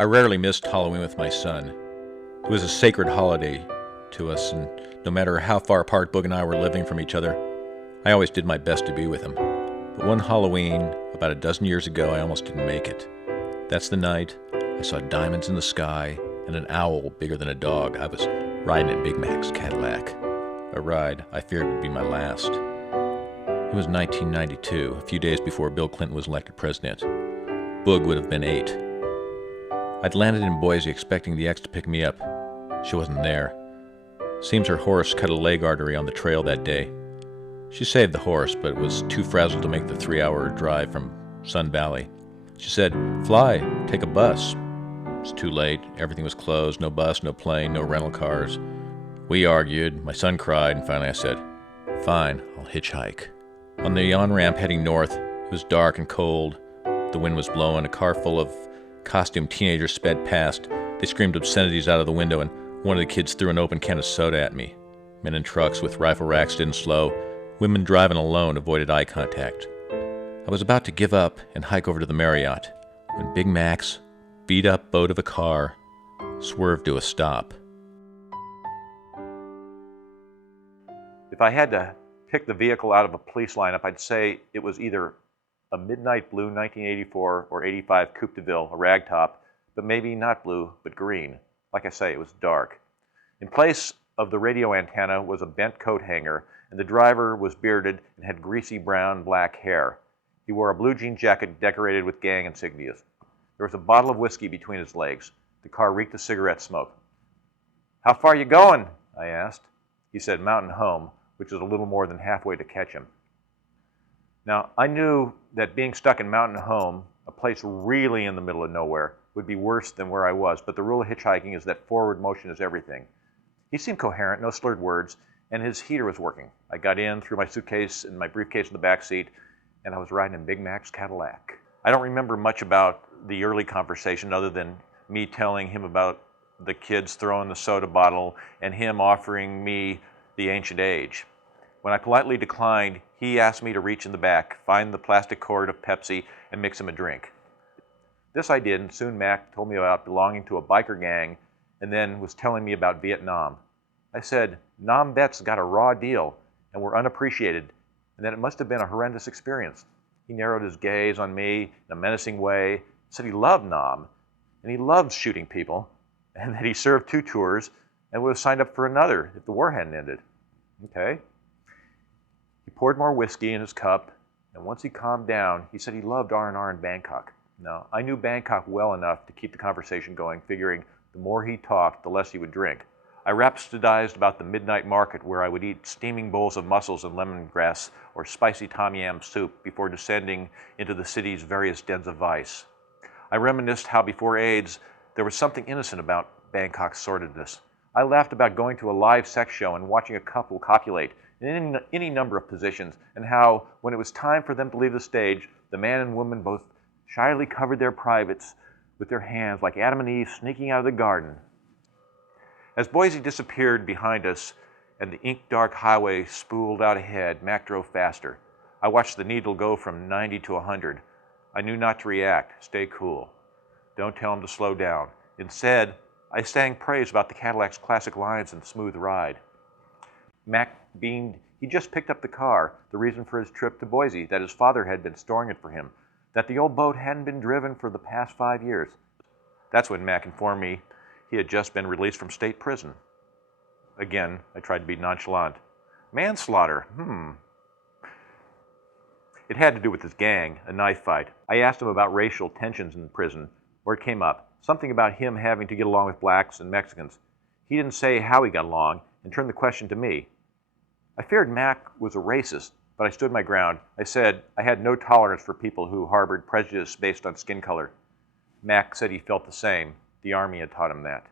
I rarely missed Halloween with my son. It was a sacred holiday to us, and no matter how far apart Boog and I were living from each other, I always did my best to be with him. But one Halloween, about a dozen years ago, I almost didn't make it. That's the night I saw diamonds in the sky and an owl bigger than a dog. I was riding in Big Mac's Cadillac, a ride I feared would be my last. It was 1992, a few days before Bill Clinton was elected president. Boog would have been 8. I'd landed in Boise expecting the ex to pick me up. She wasn't there. Seems her horse cut a leg artery on the trail that day. She saved the horse, but was too frazzled to make the 3-hour drive from Sun Valley. She said, "Fly, take a bus." It was too late. Everything was closed. No bus, no plane, no rental cars. We argued. My son cried, and finally I said, "Fine, I'll hitchhike." On the on-ramp heading north, it was dark and cold. The wind was blowing. A car full of costumed teenagers sped past. They screamed obscenities out of the window, and one of the kids threw an open can of soda at me. Men in trucks with rifle racks didn't slow. Women driving alone avoided eye contact. I was about to give up and hike over to the Marriott when Big Mac's beat-up boat of a car swerved to a stop. If I had to pick the vehicle out of a police lineup, I'd say it was either a midnight blue 1984 or 85 Coupe de Ville, a ragtop, but maybe not blue, but green. Like I say, it was dark. In place of the radio antenna was a bent coat hanger, and the driver was bearded and had greasy brown black hair. He wore a blue jean jacket decorated with gang insignias. There was a bottle of whiskey between his legs. The car reeked of cigarette smoke. "How far you going?" I asked. He said Mountain Home, which is a little more than halfway to Ketchum. Now, I knew that being stuck in Mountain Home, a place really in the middle of nowhere, would be worse than where I was, but the rule of hitchhiking is that forward motion is everything. He seemed coherent, no slurred words, and his heater was working. I got in, threw my suitcase and my briefcase in the back seat, and I was riding in Big Mac's Cadillac. I don't remember much about the early conversation other than me telling him about the kids throwing the soda bottle and him offering me the ancient age. When I politely declined, he asked me to reach in the back, find the plastic cord of Pepsi, and mix him a drink. This I did, and soon Mac told me about belonging to a biker gang and then was telling me about Vietnam. I said, "Nam vets got a raw deal and were unappreciated, and that it must have been a horrendous experience." He narrowed his gaze on me in a menacing way, said he loved Nam, and he loved shooting people, and that he served 2 tours and would have signed up for another if the war hadn't ended. Okay. He poured more whiskey in his cup, and once he calmed down, he said he loved R&R in Bangkok. Now, I knew Bangkok well enough to keep the conversation going, figuring the more he talked, the less he would drink. I rhapsodized about the midnight market where I would eat steaming bowls of mussels and lemongrass or spicy tom yam soup before descending into the city's various dens of vice. I reminisced how before AIDS, there was something innocent about Bangkok's sordidness. I laughed about going to a live sex show and watching a couple copulate in any number of positions, and how, when it was time for them to leave the stage, the man and woman both shyly covered their privates with their hands like Adam and Eve sneaking out of the garden. As Boise disappeared behind us and the ink-dark highway spooled out ahead, Mac drove faster. I watched the needle go from 90 to 100. I knew not to react. Stay cool. Don't tell him to slow down. Instead, I sang praise about the Cadillac's classic lines and smooth ride. Mac beamed. He just picked up the car, the reason for his trip to Boise, that his father had been storing it for him, that the old boat hadn't been driven for the past 5 years. That's when Mac informed me he had just been released from state prison. Again, I tried to be nonchalant. Manslaughter, It had to do with his gang, a knife fight. I asked him about racial tensions in prison, where it came up, something about him having to get along with blacks and Mexicans. He didn't say how he got along and turned the question to me. I feared Mac was a racist, but I stood my ground. I said I had no tolerance for people who harbored prejudice based on skin color. Mac said he felt the same. The Army had taught him that.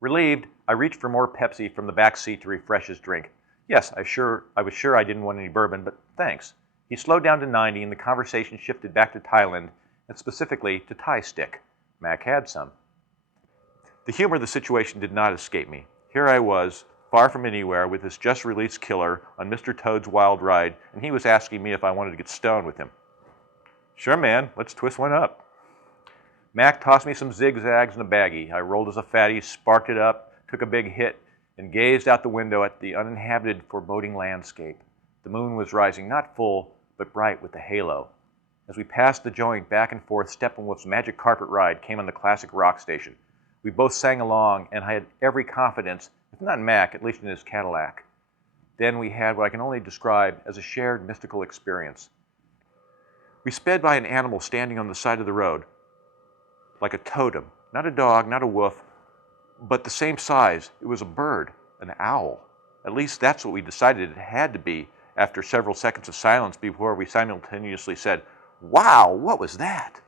Relieved, I reached for more Pepsi from the back seat to refresh his drink. Yes, I was sure I didn't want any bourbon, but thanks. He slowed down to 90, and the conversation shifted back to Thailand, and specifically to Thai stick. Mac had some. The humor of the situation did not escape me. Here I was, far from anywhere, with this just-released killer on Mr. Toad's wild ride, and he was asking me if I wanted to get stoned with him. Sure, man, let's twist one up. Mac tossed me some zigzags in a baggie. I rolled as a fatty, sparked it up, took a big hit, and gazed out the window at the uninhabited, foreboding landscape. The moon was rising, not full, but bright with a halo. As we passed the joint back and forth, Steppenwolf's Magic Carpet Ride came on the classic rock station. We both sang along, and I had every confidence, if not in Mac, at least in his Cadillac. Then we had what I can only describe as a shared mystical experience. We sped by an animal standing on the side of the road, like a totem, not a dog, not a wolf, but the same size. It was a bird, an owl. At least that's what we decided it had to be after several seconds of silence before we simultaneously said, "Wow, what was that?"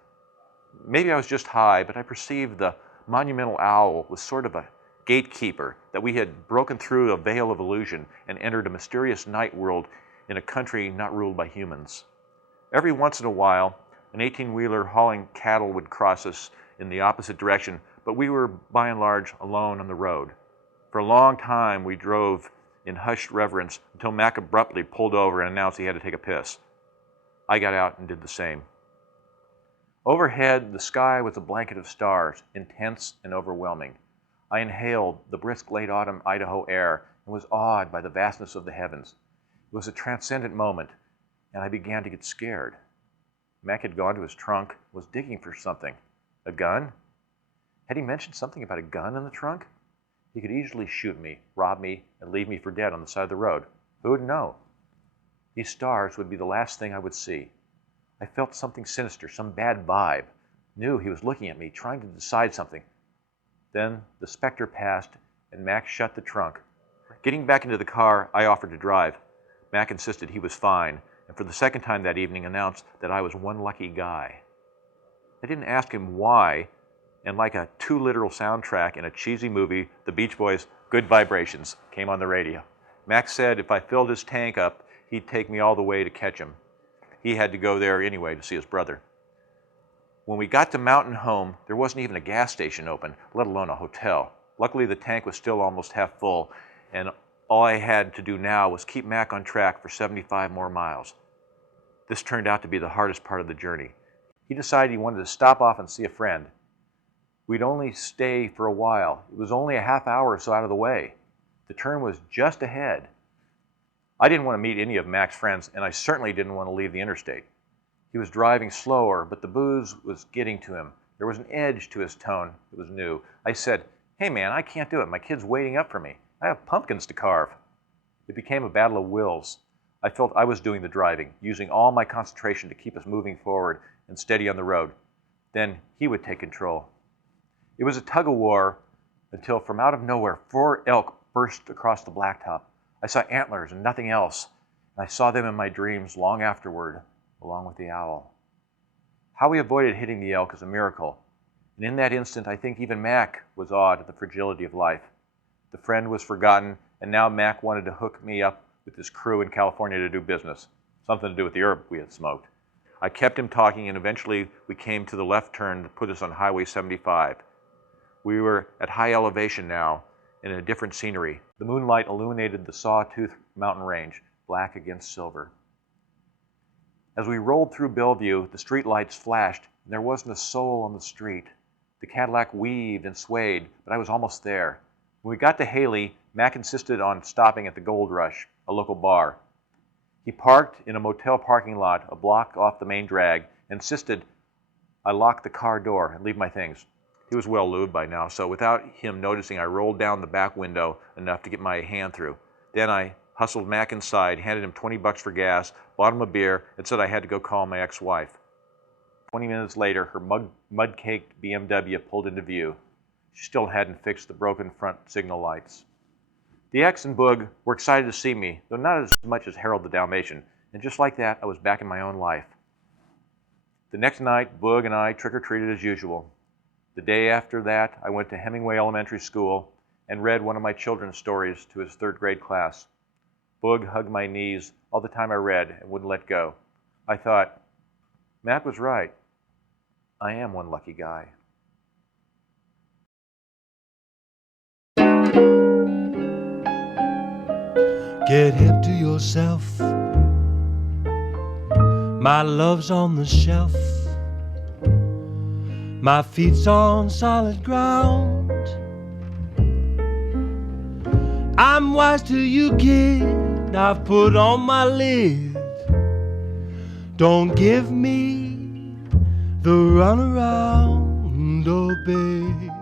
Maybe I was just high, but I perceived the monumental owl was sort of a gatekeeper, that we had broken through a veil of illusion and entered a mysterious night world in a country not ruled by humans. Every once in a while, an 18-wheeler hauling cattle would cross us in the opposite direction, but we were by and large alone on the road. For a long time we drove in hushed reverence until Mac abruptly pulled over and announced he had to take a piss. I got out and did the same. Overhead, the sky was a blanket of stars, intense and overwhelming. I inhaled the brisk late autumn Idaho air and was awed by the vastness of the heavens. It was a transcendent moment, and I began to get scared. Mac had gone to his trunk, was digging for something. A gun? Had he mentioned something about a gun in the trunk? He could easily shoot me, rob me, and leave me for dead on the side of the road. Who would know? These stars would be the last thing I would see. I felt something sinister, some bad vibe. Knew he was looking at me, trying to decide something. Then the specter passed, and Mac shut the trunk. Getting back into the car, I offered to drive. Mac insisted he was fine, and for the second time that evening announced that I was one lucky guy. I didn't ask him why, and like a too literal soundtrack in a cheesy movie, the Beach Boys' Good Vibrations came on the radio. Mac said if I filled his tank up, he'd take me all the way to Ketchum. He had to go there anyway to see his brother. When we got to Mountain Home, there wasn't even a gas station open, let alone a hotel. Luckily, the tank was still almost half full, and all I had to do now was keep Mac on track for 75 more miles. This turned out to be the hardest part of the journey. He decided he wanted to stop off and see a friend. We'd only stay for a while. It was only a half hour or so out of the way. The turn was just ahead. I didn't want to meet any of Mac's friends, and I certainly didn't want to leave the interstate. He was driving slower, but the booze was getting to him. There was an edge to his tone that was new. I said, "Hey man, I can't do it. My kid's waiting up for me. I have pumpkins to carve." It became a battle of wills. I felt I was doing the driving, using all my concentration to keep us moving forward and steady on the road. Then he would take control. It was a tug-of-war until from out of nowhere, 4 elk burst across the blacktop. I saw antlers and nothing else, and I saw them in my dreams long afterward, along with the owl. How we avoided hitting the elk is a miracle, and in that instant I think even Mac was awed at the fragility of life. The friend was forgotten, and now Mac wanted to hook me up with his crew in California to do business, something to do with the herb we had smoked. I kept him talking, and eventually we came to the left turn that put us on Highway 75. We were at high elevation now, and in a different scenery. The moonlight illuminated the Sawtooth mountain range, black against silver. As we rolled through Bellevue, the street lights flashed, and there wasn't a soul on the street. The Cadillac weaved and swayed, but I was almost there. When we got to Haley, Mac insisted on stopping at the Gold Rush, a local bar. He parked in a motel parking lot a block off the main drag and insisted I lock the car door and leave my things. He was well lubed by now, so without him noticing, I rolled down the back window enough to get my hand through. Then I hustled Mac inside, handed him $20 for gas, bought him a beer, and said I had to go call my ex-wife. 20 minutes later, her mud-caked BMW pulled into view. She still hadn't fixed the broken front signal lights. The ex and Boog were excited to see me, though not as much as Harold the Dalmatian, and just like that, I was back in my own life. The next night, Boog and I trick-or-treated as usual. The day after that, I went to Hemingway Elementary School and read one of my children's stories to his 3rd grade class. Boog hugged my knees all the time I read and wouldn't let go. I thought, Mac was right. I am one lucky guy. Get hip to yourself. My love's on the shelf. My feet's on solid ground. I'm wise to you, kid. I've put on my lid. Don't give me the runaround, oh babe.